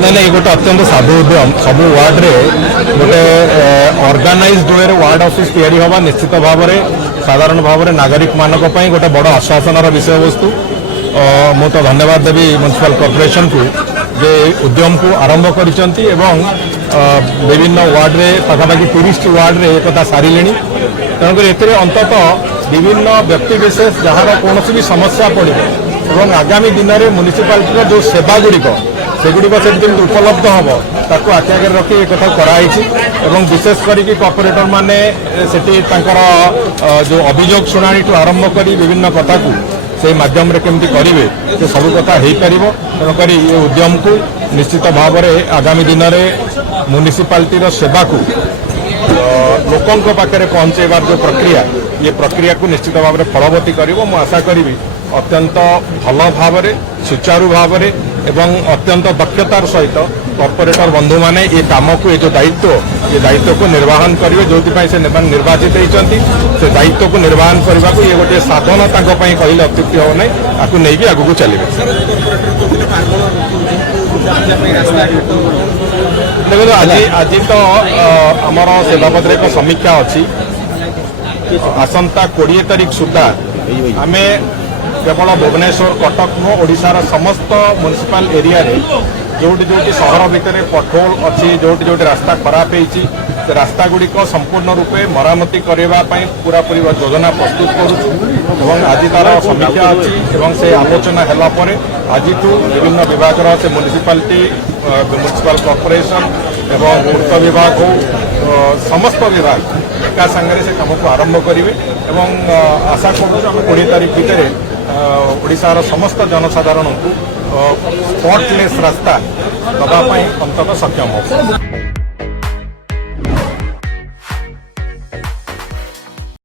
नहीं नहीं गोटे अत्यंत साधु उद्यम सब वार्ड गोटे ऑर्गेनाइज्ड वे वार्ड ऑफिस तैयारी हवा निश्चित भाव में साधारण भाव में नागरिक मानक गोटे बड़ आश्वासन विषय वस्तु मु तो धन्यवाद देवी म्युनिसिपल कॉर्पोरेशन को जे उद्यम को आरंभ कर विभिन्न वार्ड रे पाखापाखि 30 वार्ड रे एक सारे तेणुक अंतत विभिन्न व्यक्ति विशेष जार कौन भी समस्या पड़े और आगामी दिन में म्युनिसिपालिटी जो सेवा गुड़िक सेगुड़िक से उपलब्ध हम ताकू आखि आगे रखी एक कराई विशेष करके कॉर्पोरेटर माने सेठी जो अभियोग शुणाणी आरंभ कर विभिन्न कथा को से माध्यम रे केमती करेंगे से सब कथा हो पार तेणुक ये उद्यम को निश्चित भाव में आगामी दिन में म्युनिसिपालिटी सेवा को लोकों पाखे पहुंचेबार जो प्रक्रिया ये प्रक्रिया को निश्चित भाव में फलवती कर आशा करी अत्यंत भल भाव सुचारू भाव एवं अत्यंत दक्षतार सहित कॉर्पोरेटर बंधु माने ये काम को ये जो दायित्व को निर्वहन करेंगे जो से निर्वाचित होती से दायित्व को निर्वहन करने को ये गोटे साधन कहले अत्युक्ति हो ना आपको नहीं आगू चलिए देखो आज तो आमर से बाबद एक समीक्षा अच्छी आसंता 20 तारीख सुधा आम केवल भुवनेश्वर कटक नुह ओडिशार समस्त म्युनिसिपल एरिया रे जोटी जोटी सहर भितर पटहोल अच्छी जोटी जोटी रास्ता खराब होती रास्ता गुड़िक संपूर्ण रूपे मरामती करने पूरापूरी योजना प्रस्तुत करुँ आज तार समीक्षा अच्छी से आलोचना है आज विभिन्न विभाग से म्युनिसिपालिटी म्युनिसिपल कॉर्पोरेशन एवं पूर्त विभाग हो समस्त विभाग एका सांगे से काम को आरंभ करेंगे आशा करूँ 20 तारीख भितर ओडिशार समस्त जनसाधारण को स्पॉटलेस रास्ता दवाई अंततः सक्षम हो।